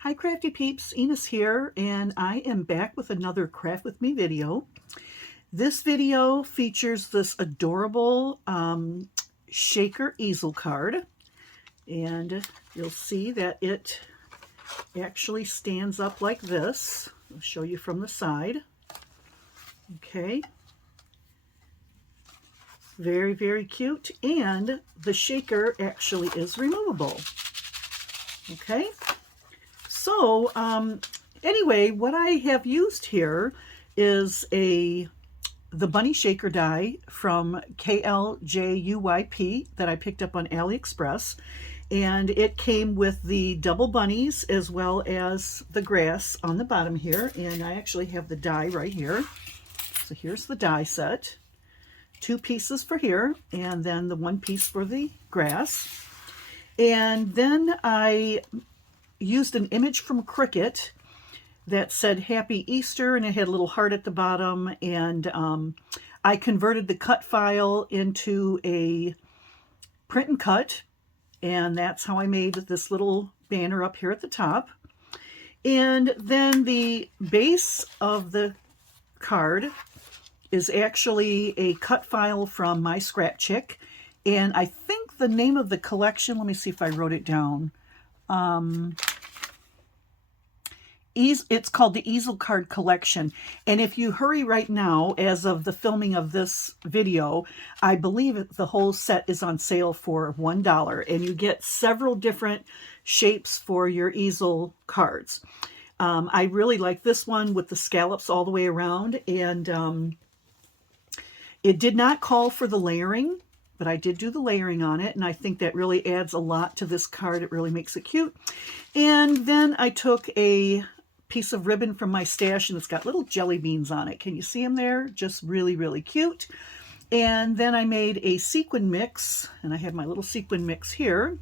Hi Crafty Peeps, Enis here, and I am back with another Craft With Me video. This video features this adorable shaker easel card, and you'll see that it actually stands up like this. I'll show you from the side. Okay. Very, very cute, and the shaker actually is removable. Okay. So, anyway, what I have used here is the bunny shaker die from KLJUYP that I picked up on AliExpress. And it came with the double bunnies as well as the grass on the bottom here. And I actually have the die right here. So here's the die set. 2 pieces for here, and then the 1 piece for the grass. And then I used an image from Cricut that said Happy Easter, and it had a little heart at the bottom, and I converted the cut file into a print and cut, and that's how I made this little banner up here at the top. And then the base of the card is actually a cut file from MyScrapChick, and I think the name of the collection, let me see if I wrote it down. It's called the Easel Card Collection, and if you hurry right now, as of the filming of this video, I believe the whole set is on sale for $1, and you get several different shapes for your easel cards. I really like this one with the scallops all the way around, and it did not call for the layering, but I did do the layering on it, and I think that really adds a lot to this card. It really makes it cute. And then I took a piece of ribbon from my stash, and it's got little jelly beans on it. Can you see them there? Just really, really cute. And then I made a sequin mix, and I have my little sequin mix here.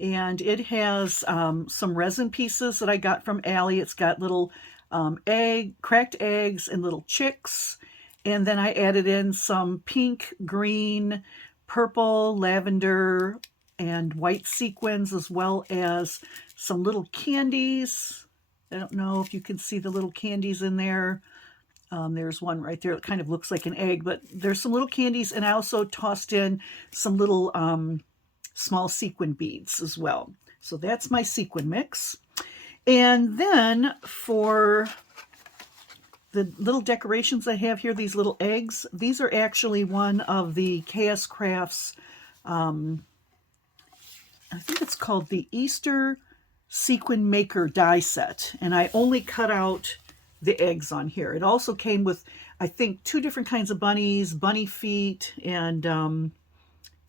And it has some resin pieces that I got from Ali. It's got little cracked eggs and little chicks. And then I added in some pink, green, purple, lavender, and white sequins, as well as some little candies. I don't know if you can see the little candies in there. There's one right there that kind of looks like an egg, but there's some little candies. And I also tossed in some little small sequin beads as well. So that's my sequin mix. And then for the little decorations I have here, these little eggs, these are actually one of the KS Crafts, I think it's called the Easter Sequin Maker die set, and I only cut out the eggs on here. It also came with, I think, 2 different kinds of bunnies, bunny feet, and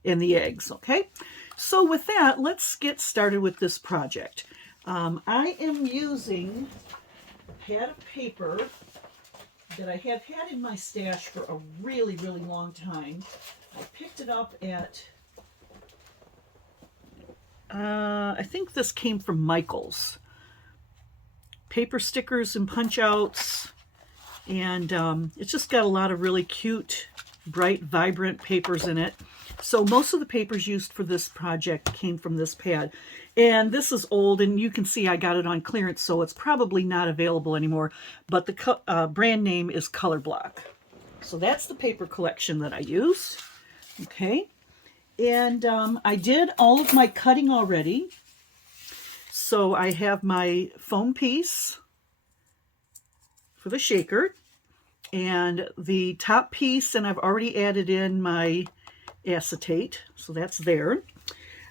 the eggs. Okay, so with that, let's get started with this project. I am using a pad of paper that I have had in my stash for a really, really long time. I picked it up at, I think this came from Michael's. Paper stickers and punch outs, and it's just got a lot of really cute, bright, vibrant papers in it. So most of the papers used for this project came from this pad. And this is old, and you can see I got it on clearance, so it's probably not available anymore. But the brand name is Color Block. So that's the paper collection that I used. Okay. And I did all of my cutting already. So I have my foam piece for the shaker, and the top piece, and I've already added in my acetate, so that's there.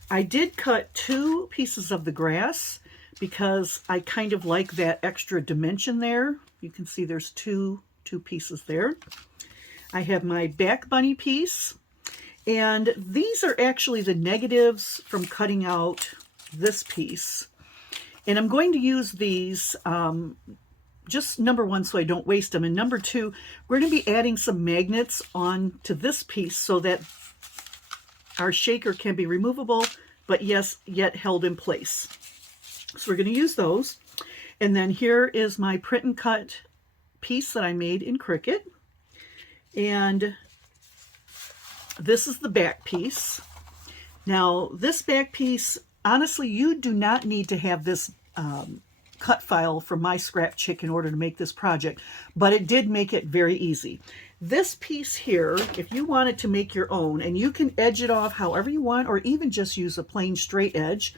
I did cut 2 pieces of the grass because I kind of like that extra dimension there. You can see there's two pieces there. I have my back bunny piece, and these are actually the negatives from cutting out this piece. And I'm going to use these just number 1 so I don't waste them, and number 2, we're going to be adding some magnets on to this piece so that our shaker can be removable, but yes, yet held in place. So we're going to use those. And then here is my print and cut piece that I made in Cricut. And this is the back piece. Now, this back piece, honestly, you do not need to have this cut file from MyScrapChick in order to make this project, but it did make it very easy. This piece here, if you wanted to make your own, and you can edge it off however you want, or even just use a plain straight edge.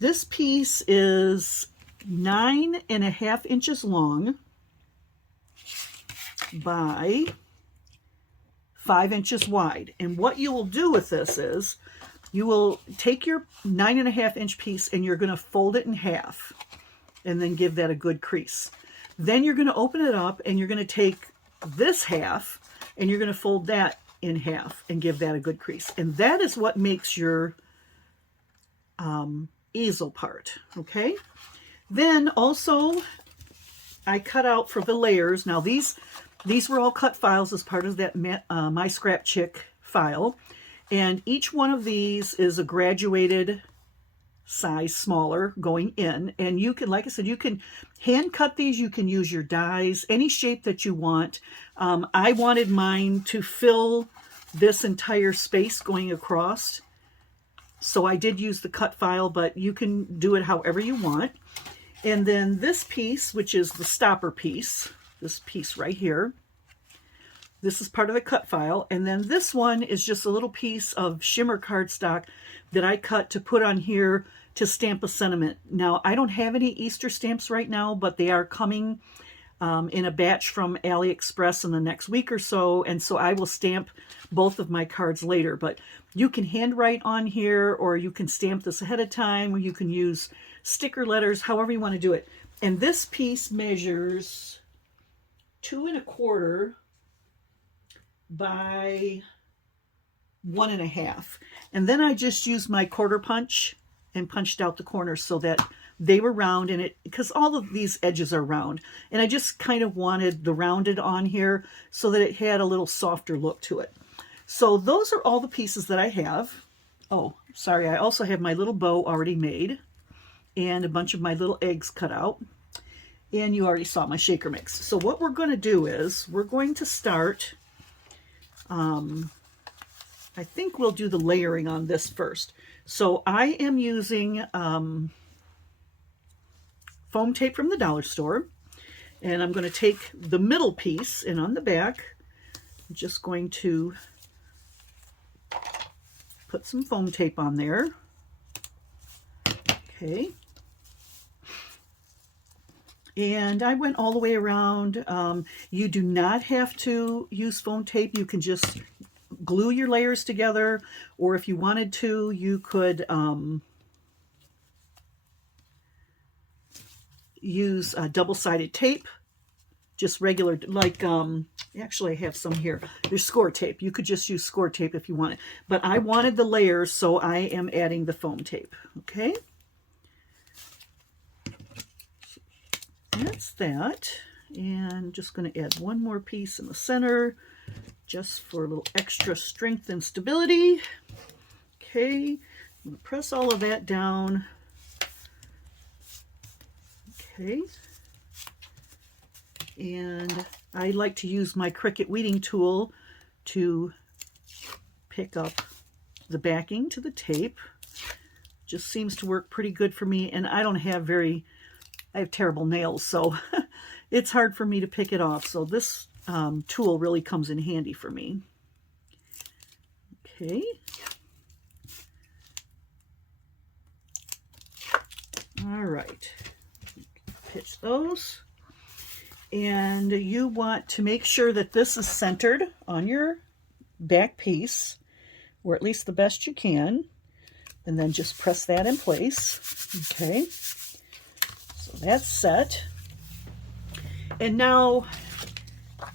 This piece is 9.5 inches long by 5 inches wide. And what you will do with this is you will take your 9.5 inch piece and you're going to fold it in half and then give that a good crease. Then you're going to open it up and you're going to take this half and you're going to fold that in half and give that a good crease. And that is what makes your easel part, okay? Then also I cut out for the layers. Now these were all cut files as part of that MyScrapChick file. And each one of these is a graduated size smaller going in. And you can, like I said, you can hand cut these. You can use your dies, any shape that you want. I wanted mine to fill this entire space going across. So I did use the cut file, but you can do it however you want. And then this piece, which is the stopper piece, this piece right here, this is part of the cut file. And then this one is just a little piece of shimmer cardstock that I cut to put on here to stamp a sentiment. Now, I don't have any Easter stamps right now, but they are coming in a batch from AliExpress in the next week or so. And so I will stamp both of my cards later. But you can handwrite on here, or you can stamp this ahead of time, or you can use sticker letters, however you want to do it. And this piece measures 2.25 by 1.5. And then I just used my quarter punch and punched out the corners so that they were round, and it, because all of these edges are round, and I just kind of wanted the rounded on here so that it had a little softer look to it. So those are all the pieces that I have. Oh, sorry, I also have my little bow already made and a bunch of my little eggs cut out. And you already saw my shaker mix. So what we're going to do is we're going to start, I think we'll do the layering on this first. So I am using foam tape from the dollar store, and I'm going to take the middle piece, and on the back I'm just going to put some foam tape on there. Okay. And I went all the way around. You do not have to use foam tape. You can just glue your layers together, or if you wanted to, you could use double-sided tape, just regular, like, actually I have some here. There's score tape. You could just use score tape if you wanted. But I wanted the layers, so I am adding the foam tape. Okay. That's that. And just going to add one more piece in the center, just for a little extra strength and stability. Okay. I'm going to press all of that down. Okay, and I like to use my Cricut weeding tool to pick up the backing to the tape. Just seems to work pretty good for me, and I have terrible nails, so it's hard for me to pick it off. So this tool really comes in handy for me. Okay. All right. Pitch those, and you want to make sure that this is centered on your back piece, or at least the best you can, and then just press that in place. Okay, so that's set. And now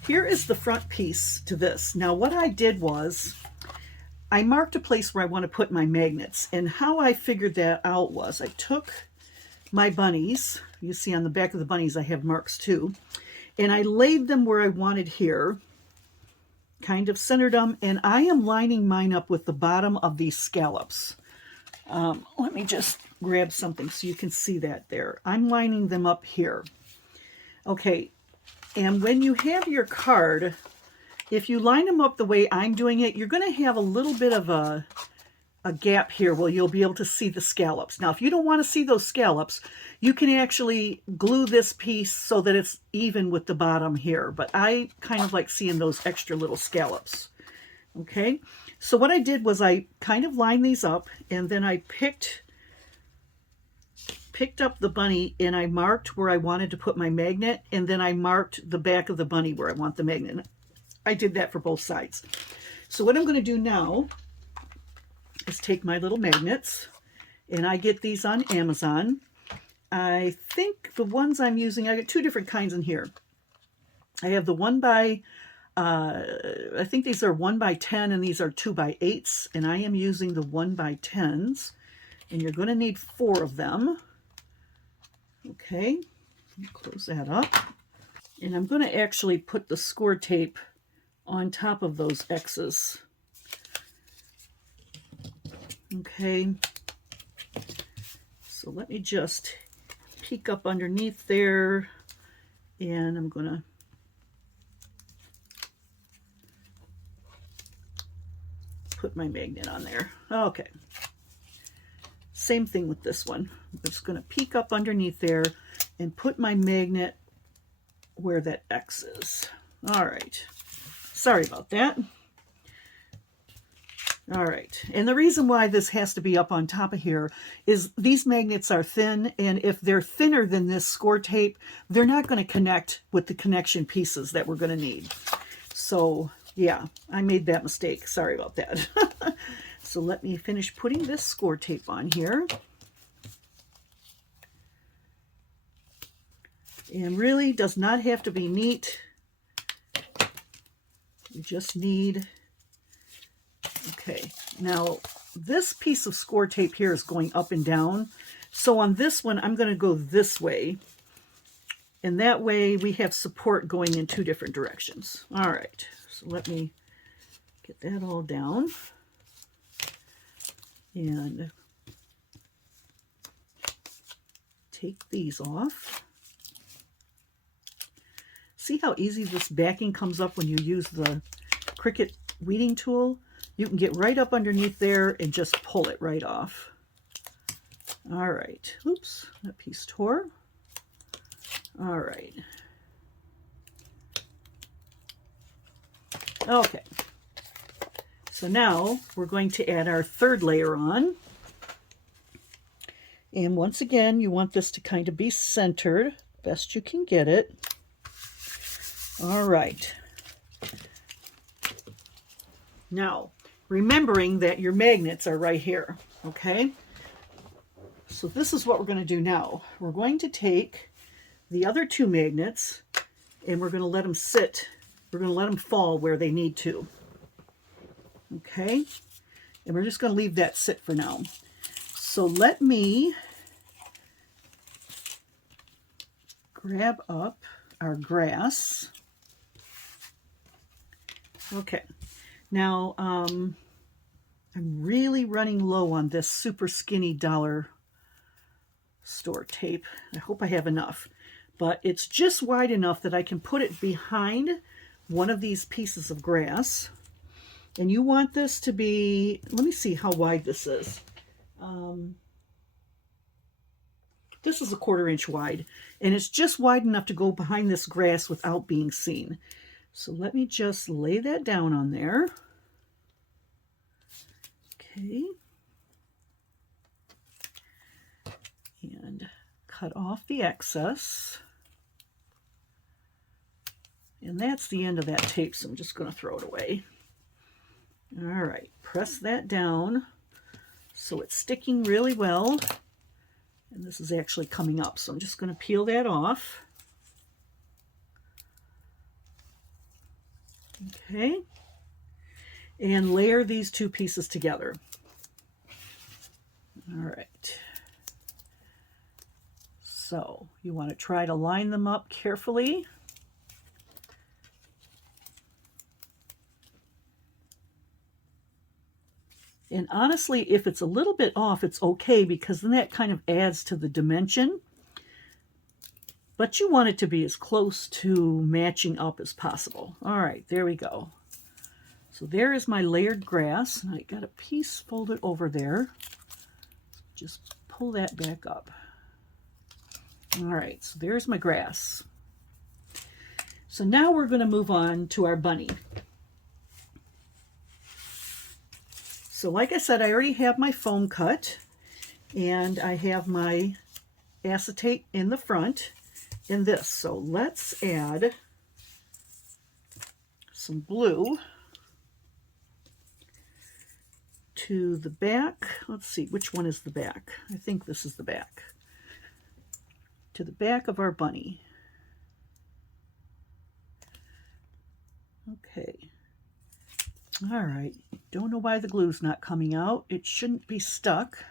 here is the front piece to this. Now what I did was I marked a place where I want to put my magnets, and how I figured that out was I took my bunnies. You see on the back of the bunnies I have marks too, and I laid them where I wanted here, kind of centered them, and I am lining mine up with the bottom of these scallops. Let me just grab something so you can see that there. I'm lining them up here. Okay, and when you have your card, if you line them up the way I'm doing it, you're going to have a little bit of a a gap here where you'll be able to see the scallops. Now, if you don't want to see those scallops, you can actually glue this piece so that it's even with the bottom here. But I kind of like seeing those extra little scallops. Okay, so what I did was I kind of lined these up, and then I picked up the bunny, and I marked where I wanted to put my magnet, and then I marked the back of the bunny where I want the magnet. I did that for both sides. So what I'm going to do now is take my little magnets, and I get these on Amazon. I think the ones I'm using, I got two different kinds in here. I have the 1 by, I think these are 1 by 10, and these are 2 by 8s, and I am using the 1 by 10s, and you're going to need 4 of them. Okay, close that up. And I'm going to actually put the score tape on top of those X's. Okay, so let me just peek up underneath there, and I'm going to put my magnet on there. Okay, same thing with this one. I'm just going to peek up underneath there and put my magnet where that X is. All right, sorry about that. All right, and the reason why this has to be up on top of here is these magnets are thin, and if they're thinner than this score tape, they're not going to connect with the connection pieces that we're going to need. So yeah, I made that mistake. Sorry about that. So let me finish putting this score tape on here. And really does not have to be neat. You just need... Okay, now this piece of score tape here is going up and down. So on this one, I'm going to go this way. And that way we have support going in 2 different directions. All right, so let me get that all down. And take these off. See how easy this backing comes up when you use the Cricut weeding tool? You can get right up underneath there and just pull it right off. All right. Oops, that piece tore. All right. Okay. So now we're going to add our 3rd layer on. And once again, you want this to kind of be centered, best you can get it. All right. Now, remembering that your magnets are right here, okay? So this is what we're going to do now. We're going to take the other 2 magnets, and we're going to let them sit. We're going to let them fall where they need to. Okay? And we're just going to leave that sit for now. So let me grab up our grass. Okay. Now, I'm really running low on this super skinny dollar store tape. I hope I have enough. But it's just wide enough that I can put it behind one of these pieces of grass. And you want this to be, let me see how wide this is. This is a 1/4 inch wide. And it's just wide enough to go behind this grass without being seen. So let me just lay that down on there. Okay. And cut off the excess. And that's the end of that tape, so I'm just going to throw it away. All right, press that down so it's sticking really well. And this is actually coming up, so I'm just going to peel that off. Okay, and layer these 2 pieces together. All right. So you want to try to line them up carefully. And honestly, if it's a little bit off, it's okay, because then that kind of adds to the dimension. But you want it to be as close to matching up as possible. All right, there we go. So there is my layered grass. And I got a piece folded over there. Just pull that back up. All right, so there's my grass. So now we're going to move on to our bunny. So like I said, I already have my foam cut, and I have my acetate in the front in this. So let's add some glue to the back. Let's see, which one is the back? I think this is the back. To the back of our bunny. Okay. All right. Don't know why the glue's not coming out. It shouldn't be stuck.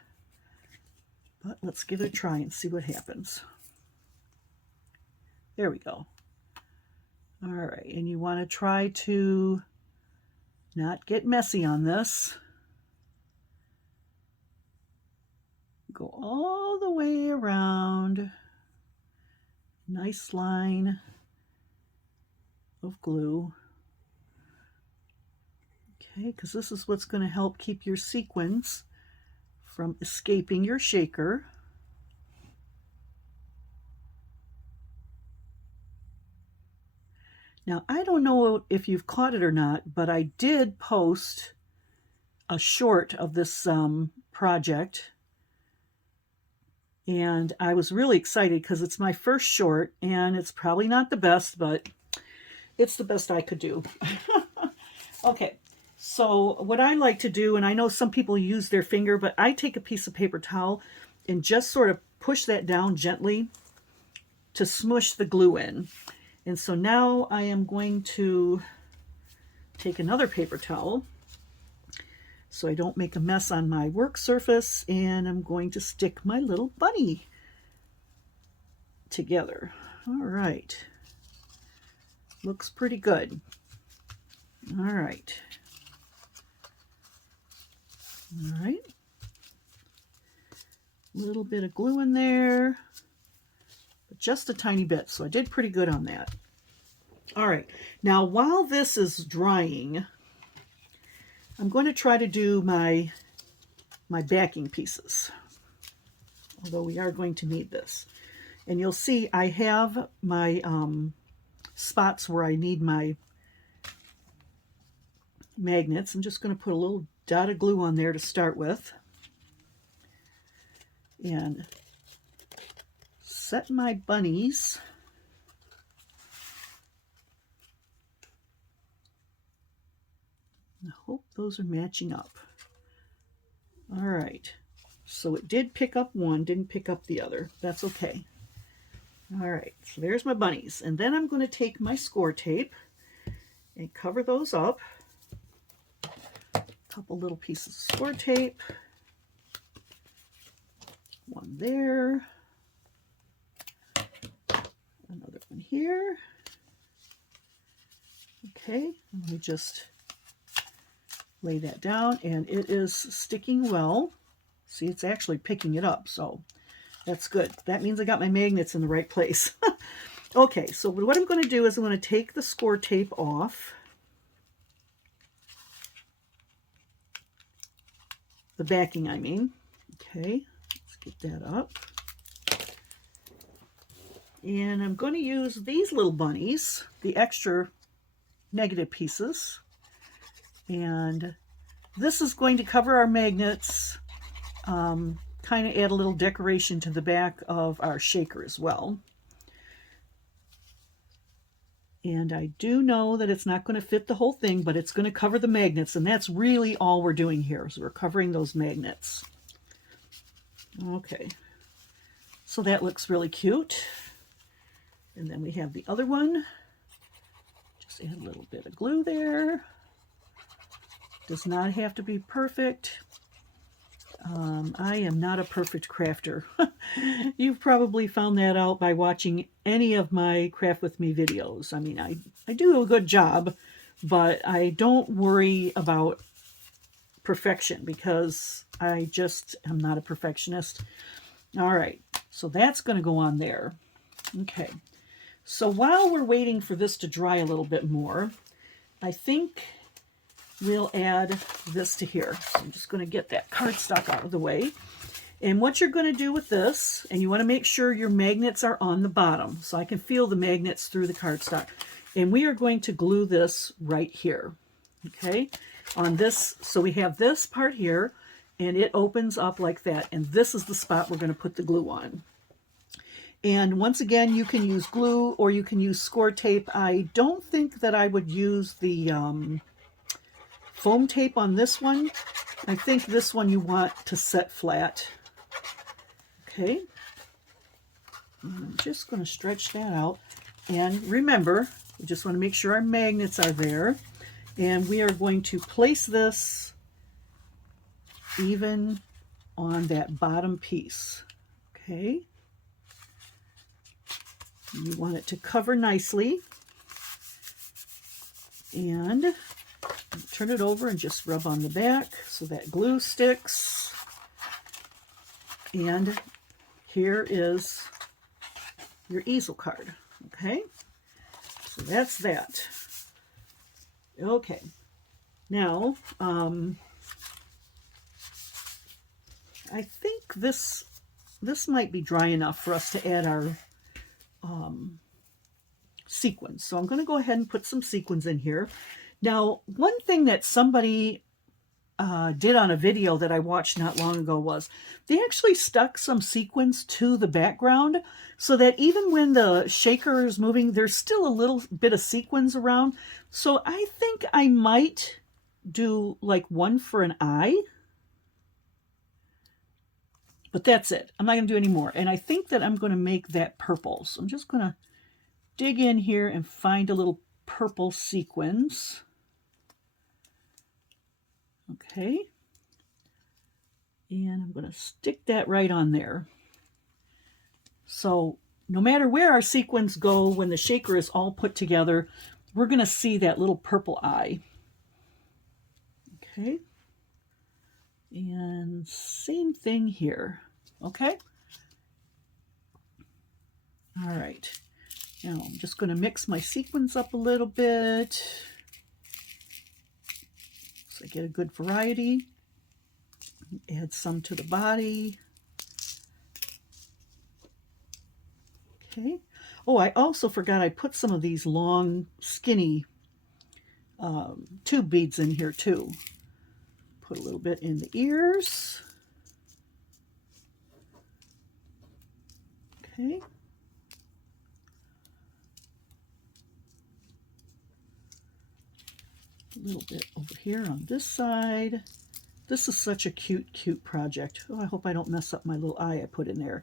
But let's give it a try and see what happens. There we go. All right. And you want to try to not get messy on this. Go all the way around. Nice line of glue. Okay, because this is what's going to help keep your sequins from escaping your shaker. Now, I don't know if you've caught it or not, but I did post a short of this project. And I was really excited because it's my first short, and it's probably not the best, but it's the best I could do. Okay, so what I like to do, and I know some people use their finger, but I take a piece of paper towel and just sort of push that down gently to smush the glue in. And so now I am going to take another paper towel so I don't make a mess on my work surface, and I'm going to stick my little bunny together. All right. Looks pretty good. All right. All right. A little bit of glue in there, but just a tiny bit, so I did pretty good on that. All right. Now, while this is drying, I'm going to try to do my backing pieces, although we are going to need this. And you'll see I have my spots where I need my magnets. I'm just going to put a little dot of glue on there to start with. And set my bunnies. I hope those are matching up. All right. So it did pick up one, didn't pick up the other. That's okay. All right. So there's my bunnies. And then I'm going to take my score tape and cover those up. A couple little pieces of score tape. One there. Another one here. Okay. Let me just lay that down, and it is sticking well. See, it's actually picking it up, so that's good. That means I got my magnets in the right place. Okay, so what I'm going to do is I'm going to take the score tape off. The backing, I mean. Okay, let's get that up. And I'm going to use these little bunnies, the extra negative pieces. And this is going to cover our magnets, kind of add a little decoration to the back of our shaker as well. And I do know that it's not going to fit the whole thing, but it's going to cover the magnets, and that's really all we're doing here, is we're covering those magnets. Okay, so that looks really cute. And then we have the other one. Just add a little bit of glue there. Does not have to be perfect. I am not a perfect crafter. You've probably found that out by watching any of my Craft With Me videos. I mean, I do a good job, but I don't worry about perfection because I just am not a perfectionist. All right, so that's going to go on there. Okay, so while we're waiting for this to dry a little bit more, I think we'll add this to here. So I'm just going to get that cardstock out of the way. And what you're going to do with this, and you want to make sure your magnets are on the bottom, so I can feel the magnets through the cardstock. And we are going to glue this right here, okay, on this. So we have this part here, and it opens up like that. And this is the spot we're going to put the glue on. And once again, you can use glue or you can use score tape. I don't think that I would use the foam tape on this one. I think this one you want to set flat. Okay. And I'm just going to stretch that out. And remember, we just want to make sure our magnets are there. And we are going to place this even on that bottom piece. Okay. You want it to cover nicely. And turn it over and just rub on the back so that glue sticks. And here is your easel card. Okay, so that's that. Okay, now I think this might be dry enough for us to add our sequins. So I'm going to go ahead and put some sequins in here. Now, one thing that somebody did on a video that I watched not long ago was they actually stuck some sequins to the background so that even when the shaker is moving, there's still a little bit of sequins around. So I think I might do like one for an eye. But that's it. I'm not going to do any more. And I think that I'm going to make that purple. So I'm just going to dig in here and find a little purple sequins. Okay. And I'm going to stick that right on there. So no matter where our sequins go, when the shaker is all put together, we're going to see that little purple eye. Okay. And same thing here. Okay. All right. Now I'm just going to mix my sequins up a little bit so I get a good variety. Add some to the body. Okay. Oh, I also forgot I put some of these long, skinny tube beads in here too. Put a little bit in the ears. Okay. A little bit over here on this side. This is such a cute project. Oh, I hope I don't mess up my little eye I put in there.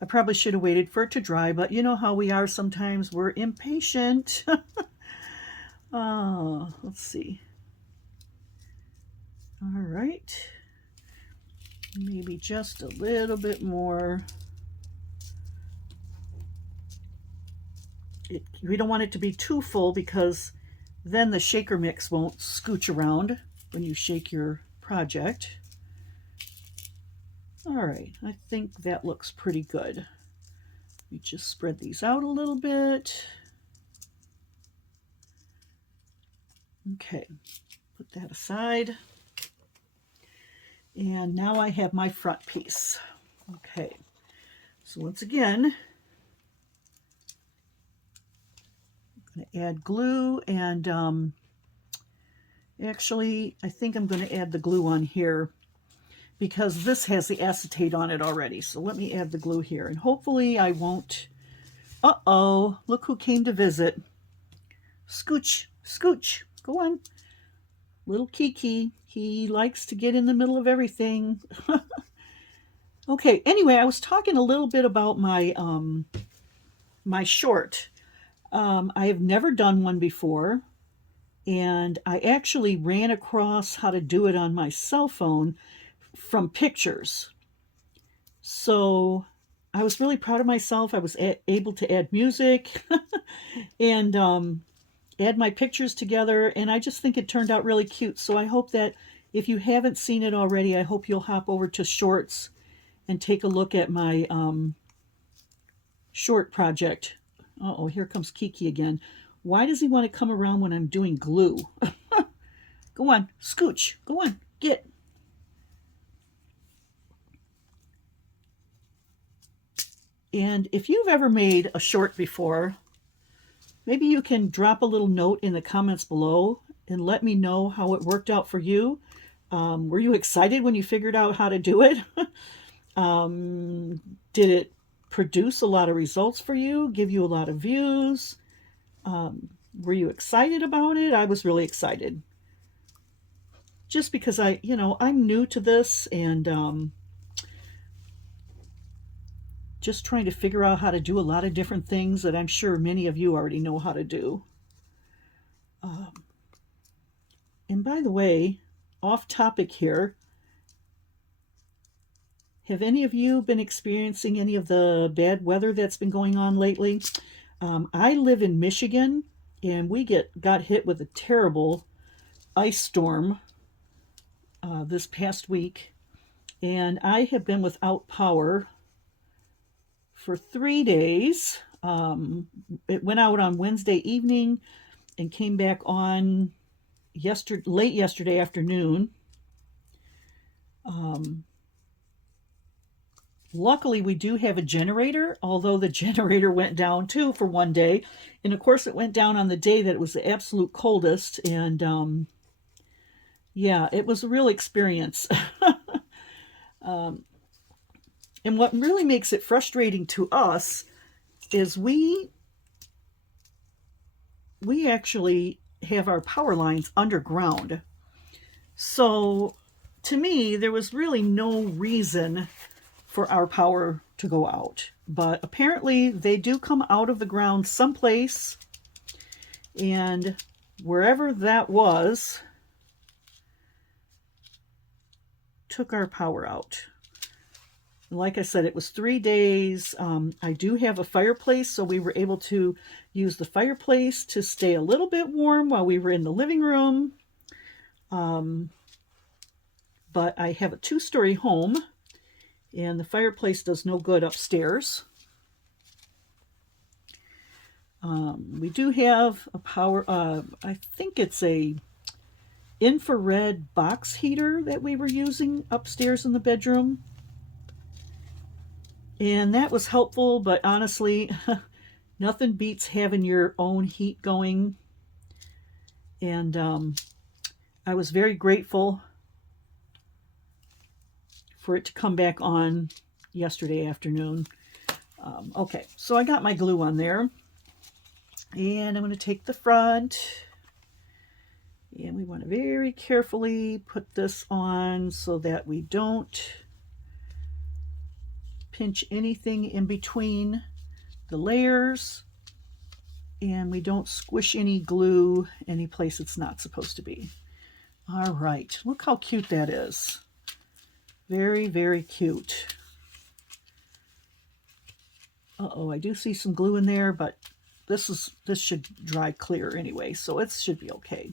I probably should have waited for it to dry, but you know how we are sometimes. We're impatient. Oh, let's see. All right. Maybe just a little bit more. We don't want it to be too full because then the shaker mix won't scooch around when you shake your project. All right, I think that looks pretty good. We just spread these out a little bit. Okay, put that aside. And now I have my front piece. Okay, so once again, I'm going to add glue, and actually I think I'm going to add the glue on here because this has the acetate on it already. So let me add the glue here, and hopefully I won't. Uh-oh, look who came to visit. Scooch, Scooch, go on. Little Kiki, he likes to get in the middle of everything. Okay, anyway, I was talking a little bit about my my short. I have never done one before, and I actually ran across how to do it on my cell phone from pictures. So I was really proud of myself. I was able to add music and add my pictures together, and I just think it turned out really cute. So I hope that if you haven't seen it already, I hope you'll hop over to Shorts and take a look at my short project. Uh-oh, here comes Kiki again. Why does he want to come around when I'm doing glue? Go on, scooch. Go on, get. And if you've ever made a short before, maybe you can drop a little note in the comments below and let me know how it worked out for you. Were you excited when you figured out how to do it? Did it produce a lot of results for you, give you a lot of views? Were you excited about it? I was really excited. Just because I'm new to this and just trying to figure out how to do a lot of different things that I'm sure many of you already know how to do. And by the way, off topic here, have any of you been experiencing any of the bad weather that's been going on lately? I live in Michigan, and we got hit with a terrible ice storm this past week, and I have been without power for 3 days. It went out on Wednesday evening and came back on late yesterday afternoon. Luckily, we do have a generator, although the generator went down too for 1 day. And of course, it went down on the day that it was the absolute coldest. And yeah, it was a real experience. And what really makes it frustrating to us is we actually have our power lines underground. So to me, there was really no reason for our power to go out. But apparently they do come out of the ground someplace, and wherever that was, took our power out. Like I said, it was 3 days. I do have a fireplace, so we were able to use the fireplace to stay a little bit warm while we were in the living room. But I have a 2-story home, and the fireplace does no good upstairs. We do have a power, I think it's a infrared box heater that we were using upstairs in the bedroom. And that was helpful, but honestly, nothing beats having your own heat going. And I was very grateful for it to come back on yesterday afternoon. Okay, so I got my glue on there. And I'm going to take the front. And we want to very carefully put this on so that we don't pinch anything in between the layers, and we don't squish any glue any place it's not supposed to be. All right, look how cute that is. Very, very cute. Uh-oh, I do see some glue in there, but this should dry clear anyway, so it should be okay.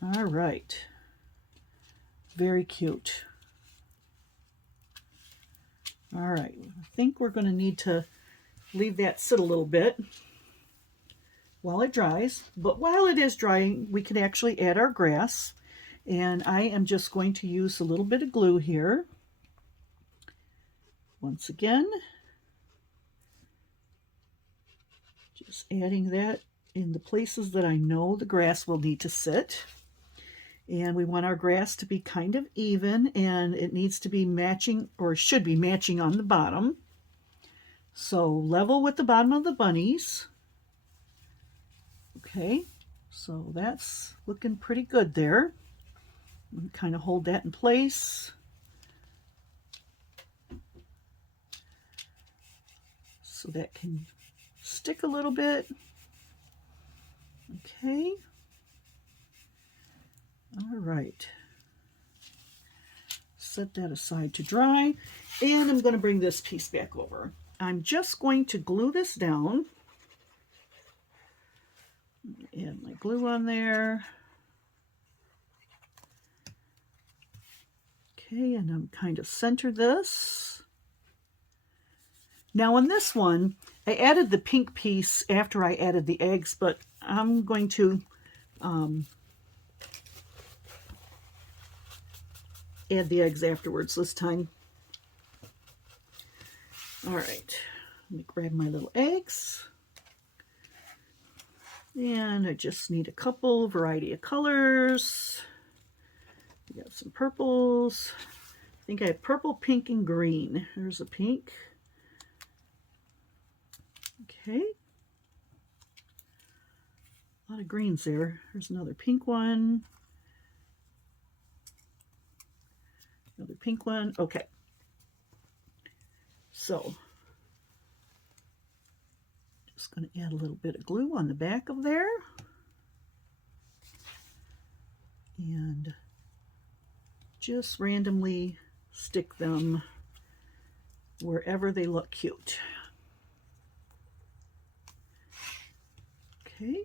All right. Very cute. All right, I think we're going to need to leave that sit a little bit while it dries. But while it is drying, we can actually add our grass. And I am just going to use a little bit of glue here. Once again, just adding that in the places that I know the grass will need to sit. And we want our grass to be kind of even, and it needs to be matching, or should be matching on the bottom. So level with the bottom of the bunnies. Okay, so that's looking pretty good there. Kind of hold that in place. So that can stick a little bit. Okay. All right, set that aside to dry, and I'm going to bring this piece back over. I'm just going to glue this down. Add my glue on there. Okay, and I'm kind of center this. Now on this one, I added the pink piece after I added the eggs, but I'm going to add the eggs afterwards this time. All right, let me grab my little eggs. And I just need a couple variety of colors. We got some purples. I think I have purple, pink, and green. There's a pink. Okay. A lot of greens there. There's another pink one. Another pink one. Okay. So, just going to add a little bit of glue on the back of there. And just randomly stick them wherever they look cute. Okay.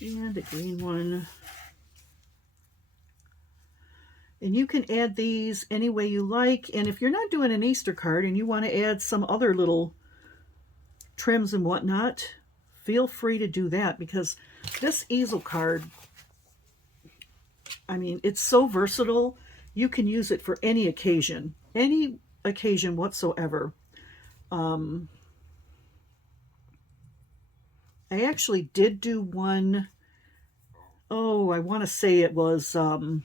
And the green one. And you can add these any way you like. And if you're not doing an Easter card and you want to add some other little trims and whatnot, feel free to do that, because this easel card, I mean, it's so versatile. You can use it for any occasion whatsoever. I actually did do one, oh, I want to say it was, well,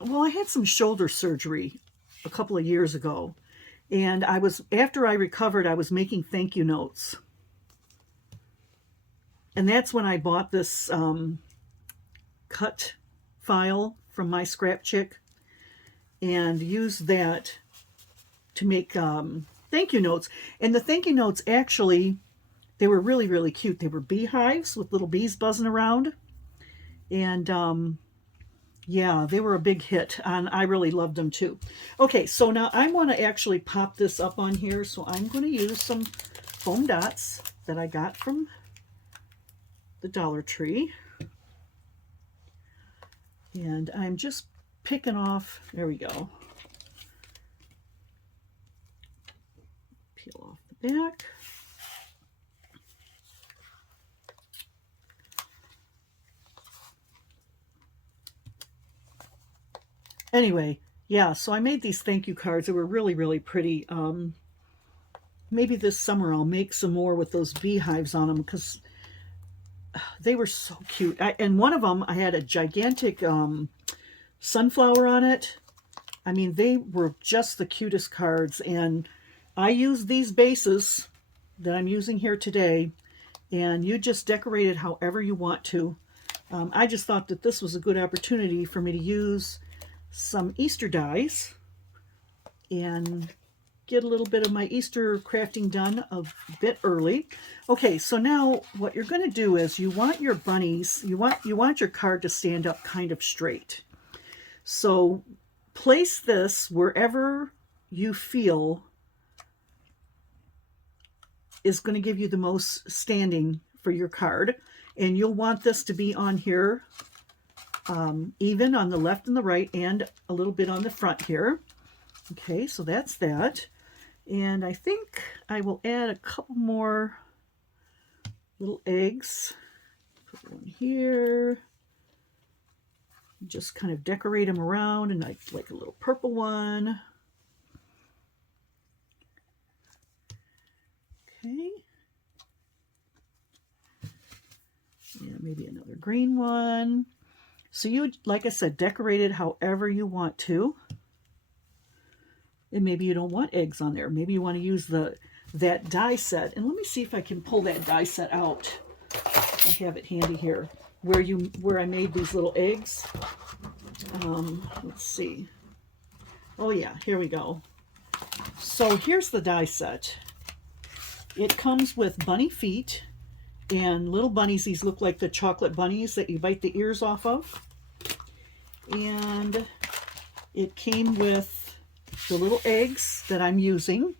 I had some shoulder surgery a couple of years ago, and after I recovered, I was making thank you notes. And that's when I bought this cut file from MyScrapChick and used that to make thank you notes. And the thank you notes, actually, they were really, really cute. They were beehives with little bees buzzing around. And yeah, they were a big hit, and I really loved them too. Okay, so now I want to actually pop this up on here, so I'm going to use some foam dots that I got from the Dollar Tree. And I'm just picking off, there we go. Peel off the back. Anyway, yeah, so I made these thank you cards. They were really, really pretty. Maybe this summer I'll make some more with those beehives on them, because they were so cute. And one of them, I had a gigantic sunflower on it. I mean, they were just the cutest cards. And I used these bases that I'm using here today, and you just decorate it however you want to. I just thought that this was a good opportunity for me to use some Easter dies and get a little bit of my Easter crafting done a bit early. Okay, so now what you're going to do is you want your bunnies, you want your card to stand up kind of straight. So place this wherever you feel is going to give you the most standing for your card, and you'll want this to be on here even on the left and the right, and a little bit on the front here. Okay, so that's that. And I think I will add a couple more little eggs. Put one here. Just kind of decorate them around, and I like a little purple one. Okay. And maybe another green one. So you, like I said, decorate it however you want to. And maybe you don't want eggs on there. Maybe you want to use that die set. And let me see if I can pull that die set out. I have it handy here. Where I made these little eggs. Let's see. Oh yeah, here we go. So here's the die set. It comes with bunny feet and little bunnies. These look like the chocolate bunnies that you bite the ears off of. And it came with the little eggs that I'm using,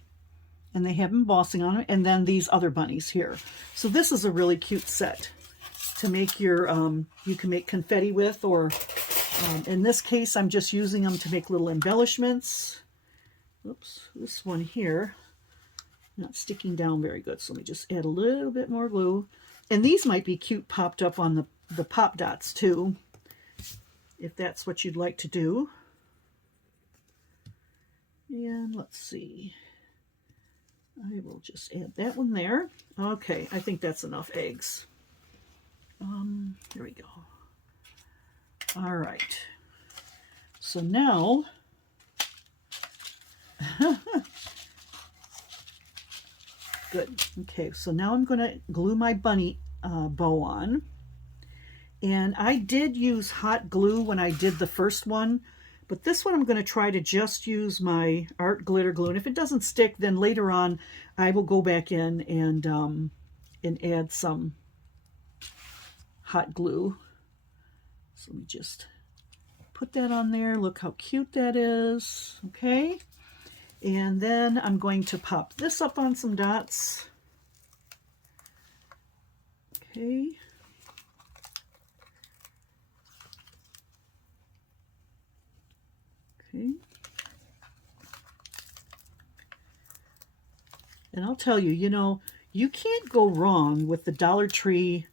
and they have embossing on it, and then these other bunnies here. So this is a really cute set to make your, you can make confetti with, or in this case, I'm just using them to make little embellishments. Oops, this one here. Not sticking down very good, so let me just add a little bit more glue. And these might be cute popped up on the pop dots too, if that's what you'd like to do. And let's see. I will just add that one there. Okay, I think that's enough eggs. There we go. All right. So now, good. Okay, so now I'm going to glue my bunny bow on. And I did use hot glue when I did the first one, but this one I'm going to try to just use my art glitter glue. And if it doesn't stick, then later on I will go back in and add some hot glue. So let me just put that on there. Look how cute that is. Okay. And then I'm going to pop this up on some dots. Okay. Okay. And I'll tell you, you know, you can't go wrong with the Dollar Tree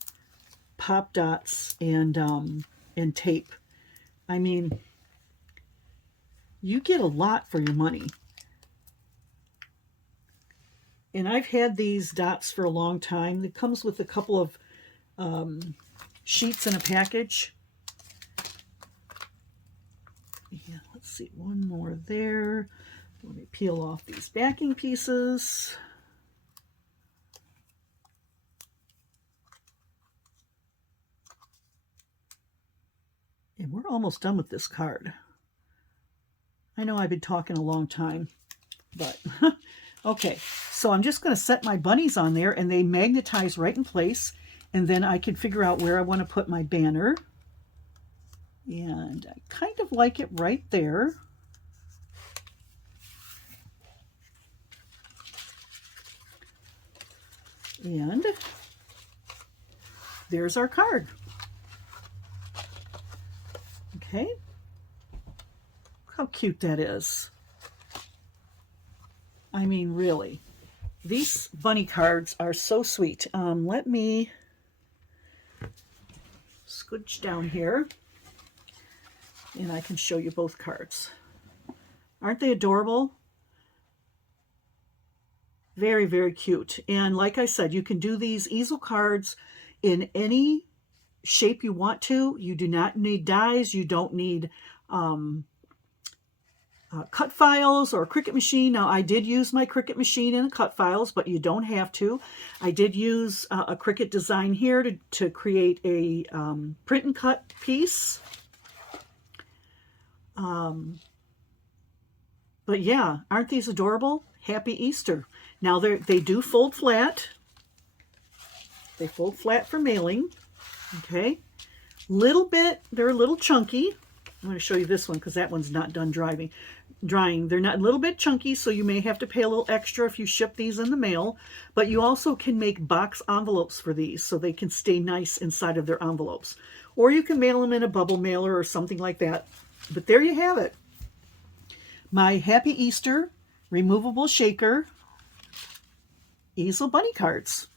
pop dots and tape. I mean, you get a lot for your money. And I've had these dots for a long time. It comes with a couple of sheets in a package. Yeah, let's see, one more there. Let me peel off these backing pieces. And we're almost done with this card. I know I've been talking a long time, but okay. So I'm just going to set my bunnies on there, and they magnetize right in place. And then I can figure out where I want to put my banner. And I kind of like it right there. And there's our card. Okay. Look how cute that is. I mean, really. These bunny cards are so sweet. Let me scooch down here, and I can show you both cards. Aren't they adorable? Very, very cute. And like I said, you can do these easel cards in any shape you want to. You do not need dies. You don't need cut files or a Cricut machine. Now, I did use my Cricut machine in the cut files, but you don't have to. I did use a Cricut design here to create a print and cut piece. But yeah, aren't these adorable? Happy Easter. Now, they do fold flat. They fold flat for mailing. Okay. They're a little chunky. I'm going to show you this one because that one's not done drying. They're not a little bit chunky, so you may have to pay a little extra if you ship these in the mail. But you also can make box envelopes for these so they can stay nice inside of their envelopes. Or you can mail them in a bubble mailer or something like that. But there you have it. My Happy Easter removable shaker easel bunny cards.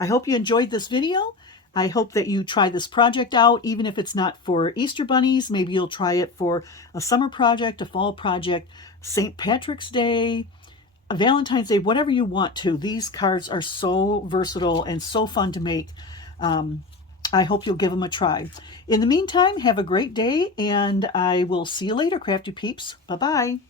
I hope you enjoyed this video. I hope that you try this project out, even if it's not for Easter bunnies. Maybe you'll try it for a summer project, a fall project, St. Patrick's Day, a Valentine's Day, whatever you want to. These cards are so versatile and so fun to make. I hope you'll give them a try. In the meantime, have a great day, and I will see you later, Crafty Peeps. Bye-bye.